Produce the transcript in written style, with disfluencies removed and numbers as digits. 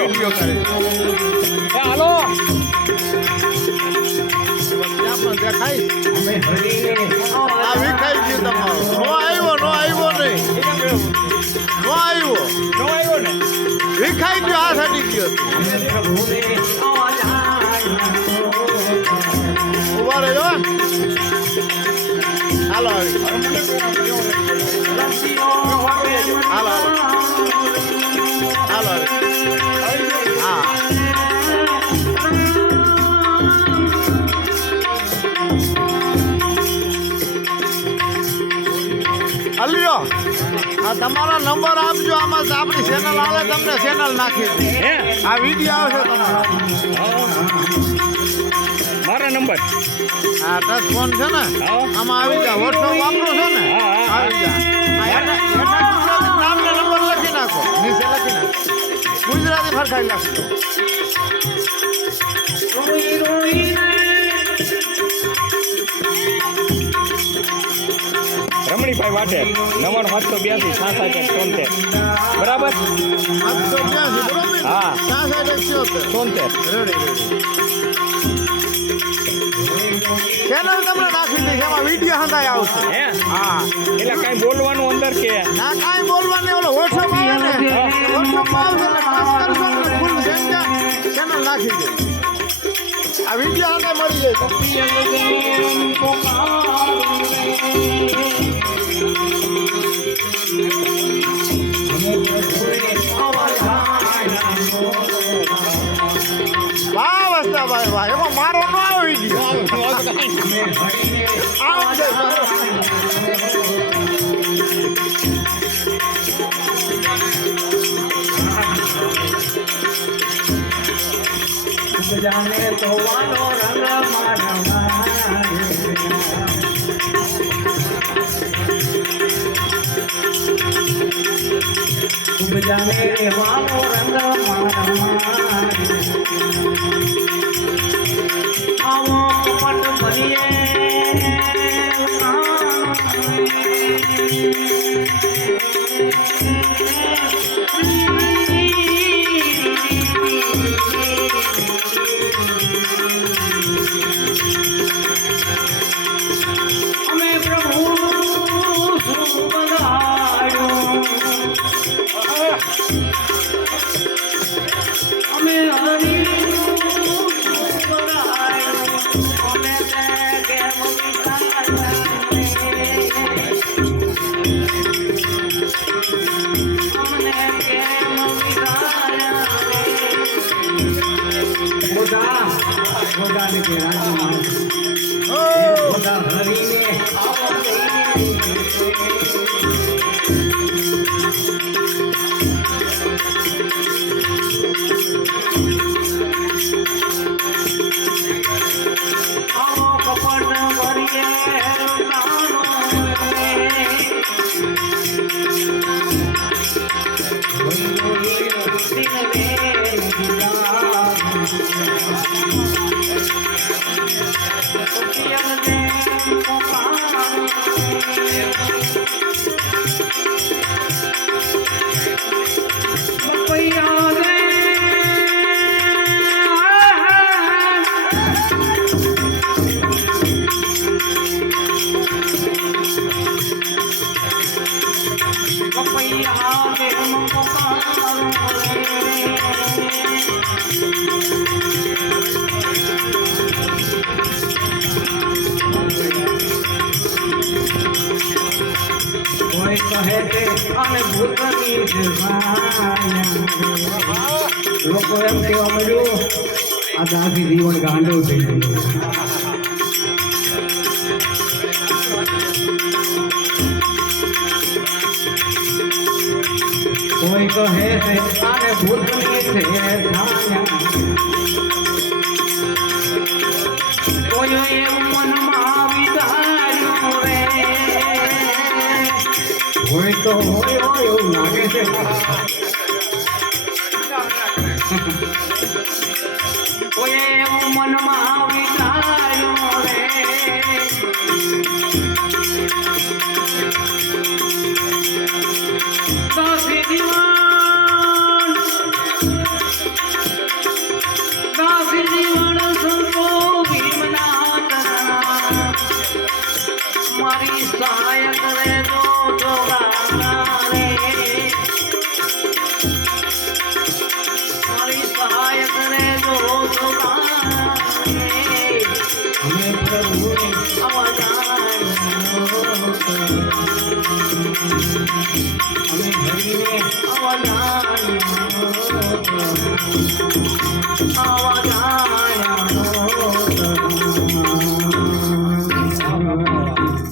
video કરે હાલો દેખાય આ વિખાઈ ગયું તમારું નો આવ્યો નહીં નો આવ્યો ને વિખાઈ ગયો આ સડી ગયો ઉભા રહ્યો હાલો આવી હાલો હાલો હા હલ્યો આ તમારા નંબર આપજો આમાં આપણી ચેનલ આવે તમને ચેનલ નાખી હે આ વિડીયો આવશે તમારો મારા નંબર આ ટચ ફોન છે ને આમાં આવી જા વોટ્સઅપ વાપરો છો ને આવી જા નામનો નંબર લખી નાખો નીચે લખી નાખો ગુજરાતી ફરખાઈ નાખજો રમણીભાઈ વાટે 9782 બરાબર હા 67 ચેનલ તમને નાખી દઈશ એમાં વિડીયો હંધાઈ આવશે હે હા એટલે કાંઈ બોલવાનું અંદર કે ના કાંઈ બોલવાનું ઓલો વોટ્સઅપ આવે ને વોટ્સઅપ આવશે ને પાસ કરશો ને ફૂલ ચેનલ નાખી દે આ વિડીયો હંધાઈ મળી જાય વાહ વસ્તાભાઈ વાહ એમાં મારો ન આવે વિડીયો આવશે જાને તો વાલો રંગ મારવા જાને વાલો રંગ મારવા આવો પટ ભરીએ લોકો એમ કહેવા મળ્યું આ દાસી જીવન ગાંડો થઈ ગયું કોઈ કહે છે આને ભૂતની છે કોઈ એવું મનમાં વિચાર્યું રે હોય તો હોય એવું લાગે છે કોઈ એવું મનમાં વિચાર્યું રે દાસી જીવન અમે પ્રભુને અમે હરિને અવદાન